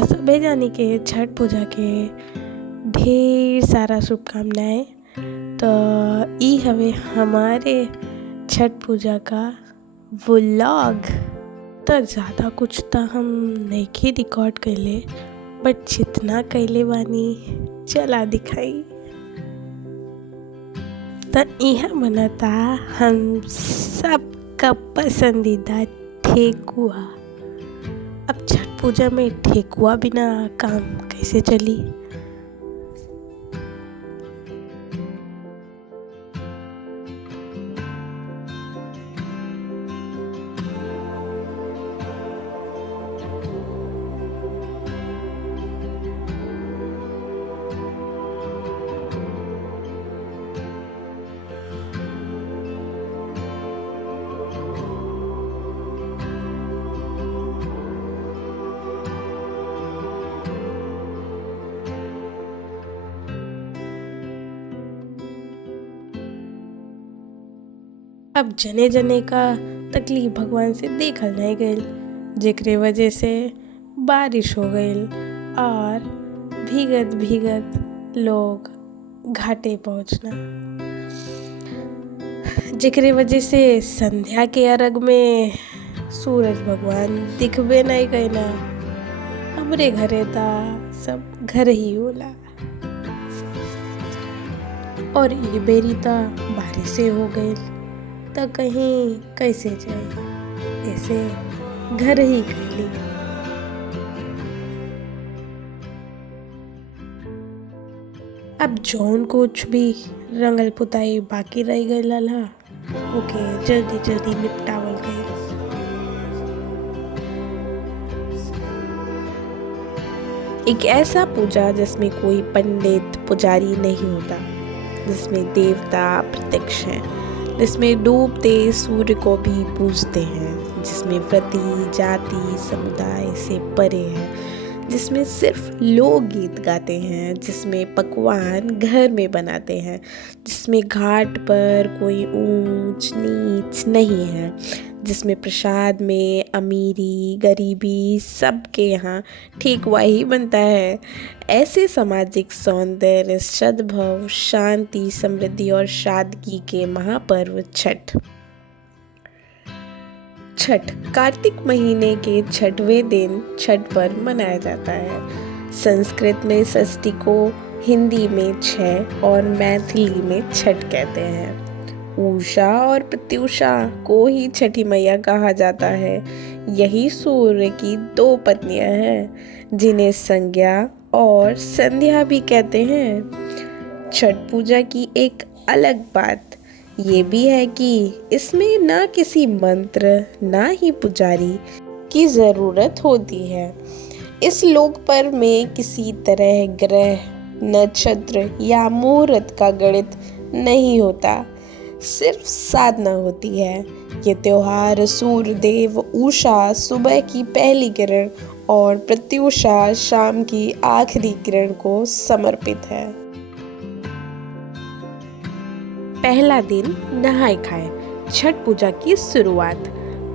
तो सभी जानी के छठ पूजा के ढेर सारा शुभकामनाएं। तो ई हवे हमारे छठ पूजा का व्लॉग। तो ज़्यादा कुछ तो हम नहीं रिकॉर्ड कैले, बट जितना कैले बानी चला दिखाई। तो यह बनता हम सबका पसंदीदा ठेकुआ। अब छठ पूजा में ठेकुआ बिना काम कैसे चली। अब जने जने का तकलीफ भगवान से देखल नहीं गईल, जेकरे वजह से बारिश हो गईल और भीगत भीगत लोग घाटे पहुंचना, जेकरे वजह से संध्या के अर्घ में सूरज भगवान दिखबे नहीं गईना। हमरे घरे ता सब घर ही होला और ये बेरी ता बारिश हो गईल। तो कहीं कैसे जाए, ऐसे घर ही कैली। अब जौन कुछ भी रंगल पुताई बाकी रह गईल हा, ओके जल्दी जल्दी निपटावल गईल। एक ऐसा पूजा जिसमें कोई पंडित पुजारी नहीं होता, जिसमें देवता प्रत्यक्ष हैं, जिसमें डूबते सूर्य को भी पूजते हैं, जिसमें व्रती जाति समुदाय से परे हैं, जिसमें सिर्फ लोकगीत गाते हैं, जिसमें पकवान घर में बनाते हैं, जिसमें घाट पर कोई ऊंच नीच नहीं है, जिसमें प्रसाद में अमीरी गरीबी सबके यहाँ ठीक वही बनता है। ऐसे सामाजिक सौंदर्य सद्भाव शांति समृद्धि और सादगी के महापर्व छठ कार्तिक महीने के छठवें दिन छठ पर्व मनाया जाता है। संस्कृत में षष्ठी को, हिंदी में छह और मैथिली में छठ कहते हैं। उषा और प्रत्युषा को ही छठी मैया कहा जाता है। यही सूर्य की दो पत्नियां हैं, जिन्हें संज्ञा और संध्या भी कहते हैं। छठ पूजा की एक अलग बात ये भी है कि इसमें ना किसी मंत्र ना ही पुजारी की जरूरत होती है। इस लोक पर्व में किसी तरह ग्रह नक्षत्र या मुहूर्त का गणित नहीं होता, सिर्फ साधना होती है। ये त्योहार सूर्य देव उषा सुबह की पहली किरण और प्रत्युषा शाम की आखिरी किरण को समर्पित है। पहला दिन नहाय खाए। छठ पूजा की शुरुआत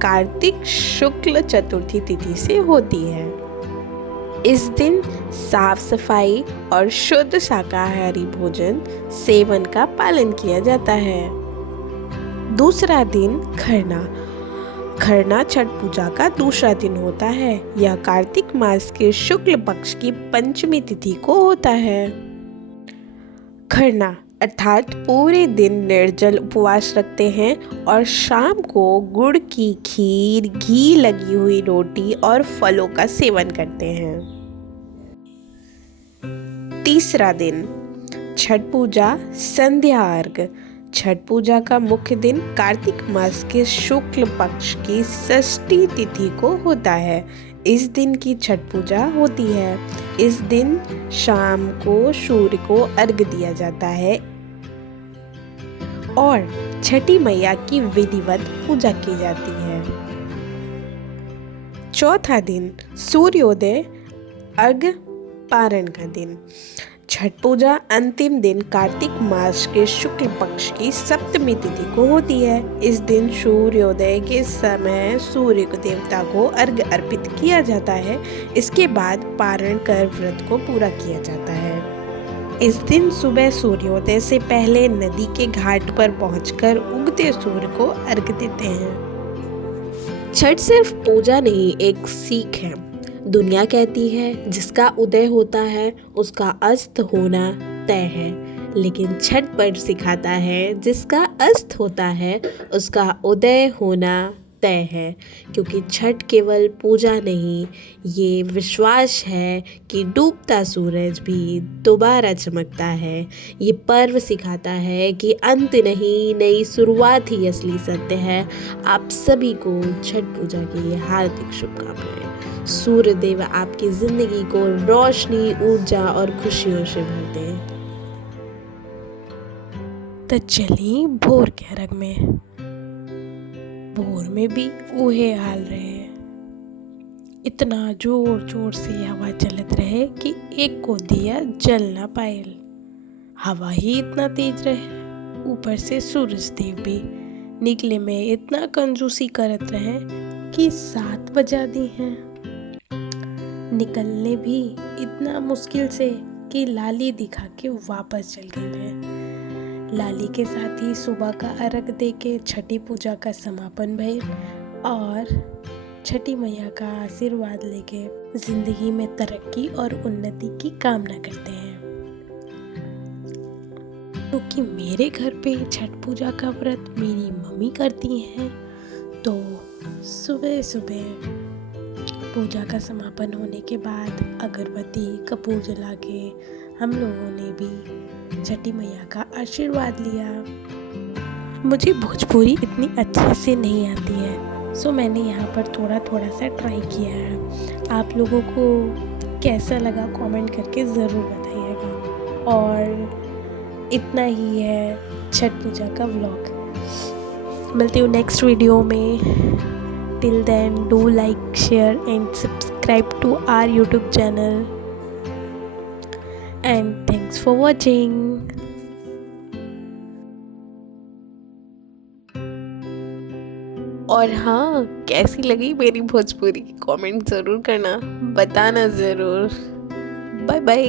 कार्तिक शुक्ल चतुर्थी तिथि से होती है। इस दिन साफ सफाई और शुद्ध शाकाहारी भोजन सेवन का पालन किया जाता है। दूसरा दिन खरना छठ पूजा का दूसरा दिन होता है। यह कार्तिक मास के शुक्ल पक्ष की पंचमी तिथि को होता है। खरना अर्थात पूरे दिन निर्जल उपवास रखते हैं और शाम को गुड़ की खीर, घी लगी हुई रोटी और फलों का सेवन करते हैं। तीसरा दिन छठ पूजा संध्या अर्घ। छठ पूजा का मुख्य दिन कार्तिक मास के शुक्ल पक्ष की षष्ठी तिथि को होता है। इस दिन की छठ पूजा होती है। इस दिन शाम को सूर्य को अर्घ दिया जाता है और छठी मैया की विधिवत पूजा की जाती है। चौथा दिन सूर्योदय अर्घ पारण का दिन। छठ पूजा अंतिम दिन कार्तिक मास के शुक्ल पक्ष की सप्तमी तिथि को होती है। इस दिन सूर्योदय के समय सूर्य को देवता को अर्घ्य अर्पित किया जाता है। इसके बाद पारण कर व्रत को पूरा किया जाता है। इस दिन सुबह सूर्योदय से पहले नदी के घाट पर पहुंचकर उगते सूर्य को अर्घ्य देते हैं। छठ सिर्फ पूजा नहीं, एक सीख है। दुनिया कहती है जिसका उदय होता है उसका अस्त होना तय है, लेकिन छठ पर्व सिखाता है जिसका अस्त होता है उसका उदय होना तय है। क्योंकि छठ केवल पूजा नहीं, ये विश्वास है कि डूबता सूरज भी दोबारा चमकता है। ये पर्व सिखाता है कि अंत नहीं, नई शुरुआत ही असली सत्य है। आप सभी को छठ पूजा की हार्दिक शुभकामनाएं। सूर्य देव आपकी जिंदगी को रोशनी, ऊर्जा और खुशियों से भर दे। तो चलिए भोर के अर्घ में। भोर में भी उहे हाल रहे, इतना जोर जोर से हवा चलत रहे कि एक को दिया जल ना पाए। हवा ही इतना तेज रहे, ऊपर से सूरज देव भी निकले में इतना कंजूसी करत रहे कि 7 बजा दी हैं। निकलने भी इतना मुश्किल से कि लाली दिखा के वापस चल गए थे। लाली के साथ ही सुबह का अर्घ दे के छठी पूजा का समापन भइल और छठी मैया का आशीर्वाद लेके जिंदगी में तरक्की और उन्नति की कामना करते हैं। क्योंकि मेरे घर पे छठ पूजा का व्रत मेरी मम्मी करती हैं, तो सुबह सुबह पूजा का समापन होने के बाद अगरबत्ती कपूर जला के हम लोगों ने भी छठी मैया का आशीर्वाद लिया। मुझे भोजपुरी इतनी अच्छे से नहीं आती है, सो मैंने यहाँ पर थोड़ा थोड़ा सा ट्राई किया है। आप लोगों को कैसा लगा कमेंट करके ज़रूर बताइएगा। और इतना ही है छठ पूजा का व्लॉग। मिलती हूँ नेक्स्ट वीडियो में। Till then, do like, share and subscribe to our YouTube channel. And thanks for watching. और हाँ, कैसी लगी मेरी भोजपुरी की कमेंट ज़रूर करना, बताना ज़रूर। Bye bye.